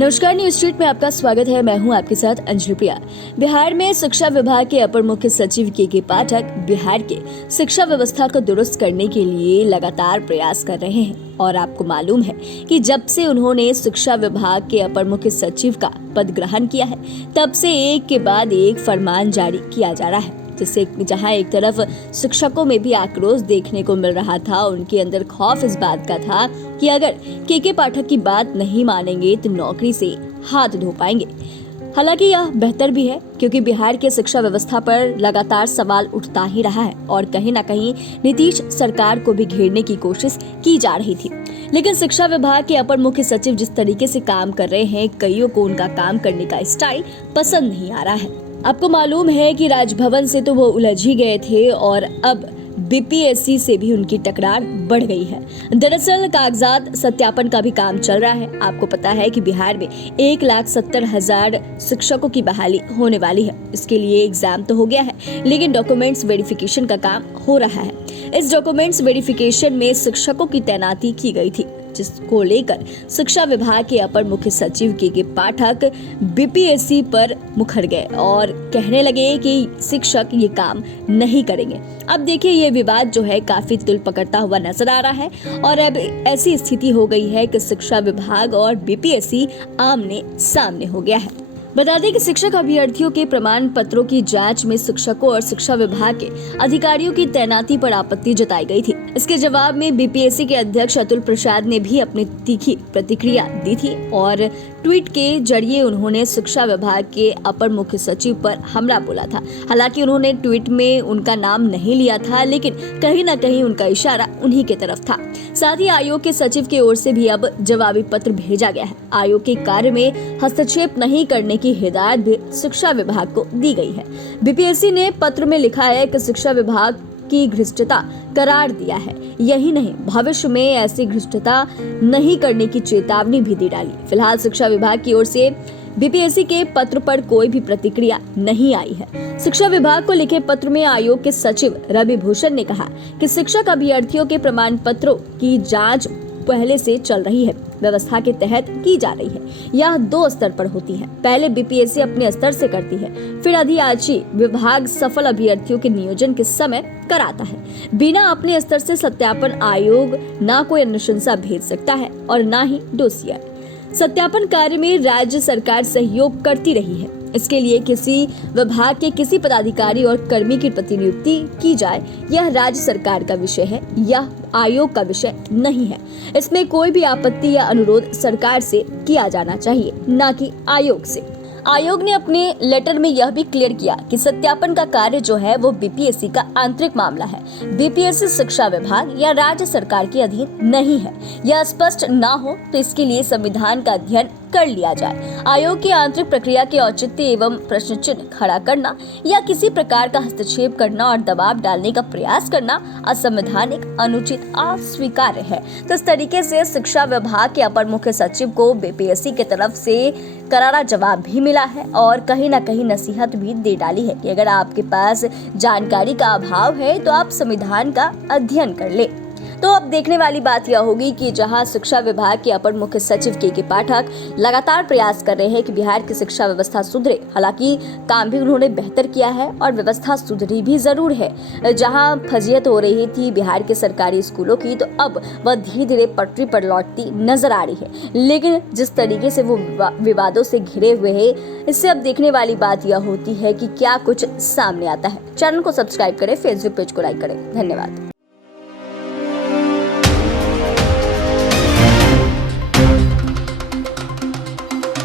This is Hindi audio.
नमस्कार, न्यूज स्ट्रीट में आपका स्वागत है। मैं हूं आपके साथ अंजलि प्रिया। बिहार में शिक्षा विभाग के अपर मुख्य सचिव के पाठक बिहार के शिक्षा व्यवस्था को दुरुस्त करने के लिए लगातार प्रयास कर रहे हैं और आपको मालूम है कि जब से उन्होंने शिक्षा विभाग के अपर मुख्य सचिव का पद ग्रहण किया है तब से एक के बाद एक फरमान जारी किया जा रहा है, जिससे जहां एक तरफ शिक्षकों में भी आक्रोश देखने को मिल रहा था, उनके अंदर खौफ इस बात का था कि अगर के पाठक की बात नहीं मानेंगे तो नौकरी से हाथ धो पाएंगे। हालांकि यह बेहतर भी है क्योंकि बिहार के शिक्षा व्यवस्था पर लगातार सवाल उठता ही रहा है और कहीं न कहीं नीतीश सरकार को भी घेरने की कोशिश की जा रही थी। लेकिन शिक्षा विभाग के अपर मुख्य सचिव जिस तरीके से काम कर रहे हैं, कईयों को उनका काम करने का स्टाइल पसंद नहीं आ रहा है। आपको मालूम है कि राजभवन से तो वो उलझ ही गए थे और अब बीपीएससी से भी उनकी टकरार बढ़ गई है। दरअसल कागजात सत्यापन का भी काम चल रहा है। आपको पता है कि बिहार में 1,70,000 शिक्षकों की बहाली होने वाली है। इसके लिए एग्जाम तो हो गया है, लेकिन डॉक्यूमेंट्स वेरिफिकेशन का काम हो रहा है। इस डॉक्यूमेंट्स वेरिफिकेशन में शिक्षकों की तैनाती की गई थी, जिसको लेकर शिक्षा विभाग के अपर मुख्य सचिव के पाठक बीपीएससी पर मुखर गए और कहने लगे कि शिक्षक ये काम नहीं करेंगे। अब देखिए, ये विवाद जो है काफी तुल पकड़ता हुआ नजर आ रहा है और अब ऐसी स्थिति हो गई है कि शिक्षा विभाग और बीपीएससी आमने सामने हो गया है। बता दें कि शिक्षक अभ्यर्थियों के प्रमाण पत्रों की जांच में शिक्षकों और शिक्षा विभाग के अधिकारियों की तैनाती पर आपत्ति जताई गई थी। इसके जवाब में बीपीएससी के अध्यक्ष अतुल प्रसाद ने भी अपनी तीखी प्रतिक्रिया दी थी और ट्वीट के जरिए उन्होंने शिक्षा विभाग के अपर मुख्य सचिव पर हमला बोला था। हालांकि उन्होंने ट्वीट में उनका नाम नहीं लिया था, लेकिन कहीं न कहीं उनका इशारा उन्हीं के तरफ था। साथ ही आयोग के सचिव की ओर से भी अब जवाबी पत्र भेजा गया है। आयोग के कार्य में हस्तक्षेप नहीं करने की हिदायत भी शिक्षा विभाग को दी गई है। बीपीएससी ने पत्र में लिखा है कि शिक्षा विभाग की घृष्टता करार दिया है। यही नहीं, भविष्य में ऐसी घृष्टता नहीं करने की चेतावनी भी दी डाली। फिलहाल शिक्षा विभाग की ओर से बीपीएससी के पत्र पर कोई भी प्रतिक्रिया नहीं आई है। शिक्षा विभाग को लिखे पत्र में आयोग के सचिव रवि भूषण ने कहा कि शिक्षक अभ्यर्थियों के प्रमाण पत्रों की जांच पहले से चल रही है, व्यवस्था के तहत की जा रही है। यह 2 स्तर पर होती है। पहले बीपीएससी अपने स्तर से करती है, फिर अधियाची विभाग सफल अभ्यर्थियों के नियोजन के समय कराता है। बिना अपने स्तर से सत्यापन आयोग ना कोई अनुशंसा भेज सकता है और ना ही डोसियर। सत्यापन कार्य में राज्य सरकार सहयोग करती रही है। इसके लिए किसी विभाग के किसी पदाधिकारी और कर्मी की प्रतिनियुक्ति की जाए, यह राज्य सरकार का विषय है, यह आयोग का विषय नहीं है। इसमें कोई भी आपत्ति या अनुरोध सरकार से किया जाना चाहिए, न कि आयोग से। आयोग ने अपने लेटर में यह भी क्लियर किया कि सत्यापन का कार्य जो है वो बीपीएससी का आंतरिक मामला है। बीपीएससी शिक्षा विभाग या राज्य सरकार के अधीन नहीं है। यह स्पष्ट ना हो तो इसके लिए संविधान का अध्ययन कर लिया जाए। आयोग की आंतरिक प्रक्रिया के औचित्य एवं प्रश्न चिन्ह खड़ा करना या किसी प्रकार का हस्तक्षेप करना और दबाव डालने का प्रयास करना असंवैधानिक, अनुचित, अस्वीकार्य है। तो इस तरीके से शिक्षा विभाग के अपर मुख्य सचिव को बीपीएससी की तरफ से करारा जवाब भी मिला है और कहीं न कहीं नसीहत भी दे डाली है कि अगर आपके पास जानकारी का अभाव है तो आप संविधान का अध्ययन कर ले। तो अब देखने वाली बात यह होगी कि जहां शिक्षा विभाग के अपर मुख्य सचिव के पाठक लगातार प्रयास कर रहे हैं कि बिहार की शिक्षा व्यवस्था सुधरे। हालांकि काम भी उन्होंने बेहतर किया है और व्यवस्था सुधरी भी जरूर है। जहां फजीयत हो रही थी बिहार के सरकारी स्कूलों की, तो अब वह धीरे धीरे पटरी पर लौटती नजर आ रही है। लेकिन जिस तरीके से वो विवादों से घिरे हुए है, इससे अब देखने वाली बात यह होती है कि क्या कुछ सामने आता है। चैनल को सब्सक्राइब करें, फेसबुक पेज को लाइक करें। धन्यवाद।